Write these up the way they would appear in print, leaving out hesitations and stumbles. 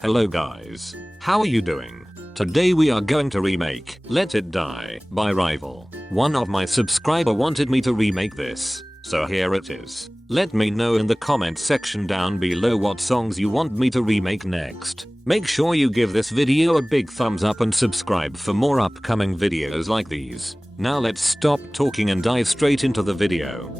Hello guys, how are you doing? Today we are going to remake Let It Die by Rival. One of my subscriber wanted me to remake this, so here it is. Let me know in the comment section down below what songs you want me to remake next. Make sure you give this video a big thumbs up and subscribe for more upcoming videos like these. Now let's stop talking and dive straight into the video.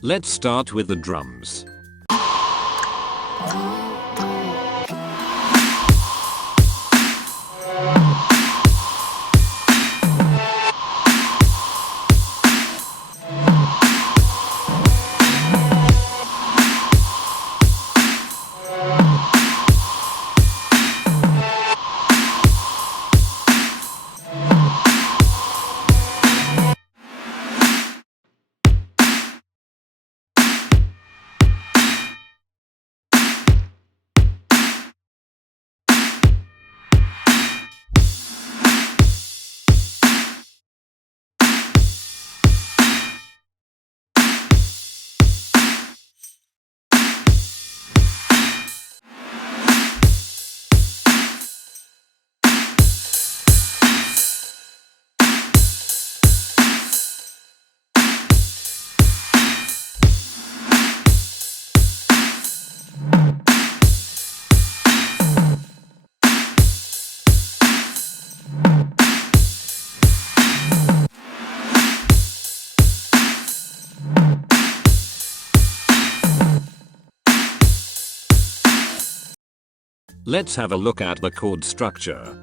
Let's start with the drums. Let's have a look at the chord structure.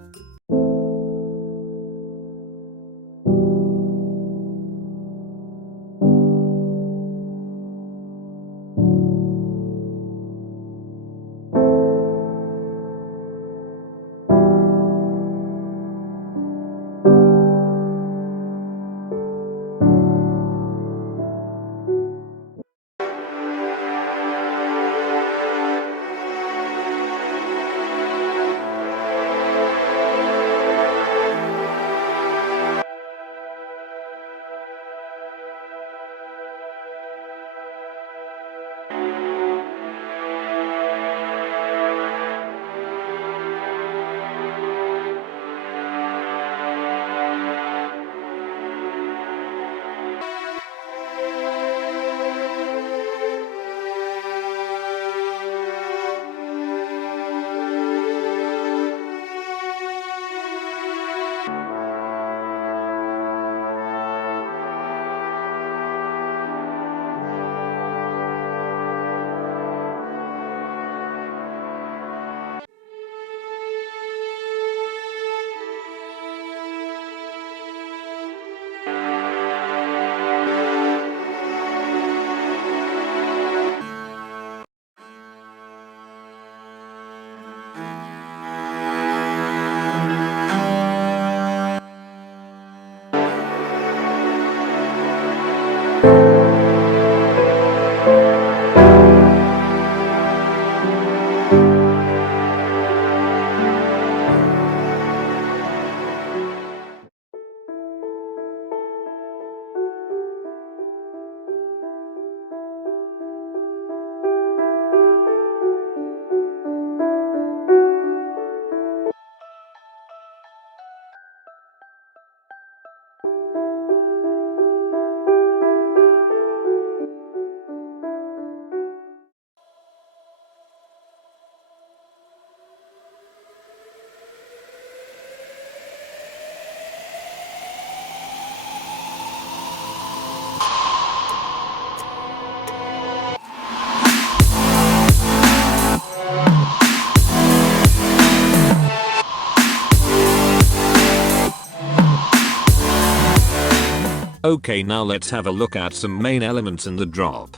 Okay, now let's have a look at some main elements in the drop.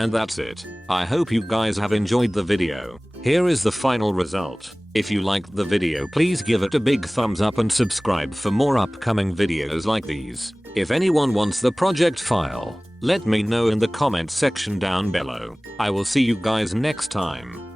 And that's it. I hope you guys have enjoyed the video. Here is the final result. If you liked the video, please give it a big thumbs up and subscribe for more upcoming videos like these. If anyone wants the project file, let me know in the comments section down below. I will see you guys next time.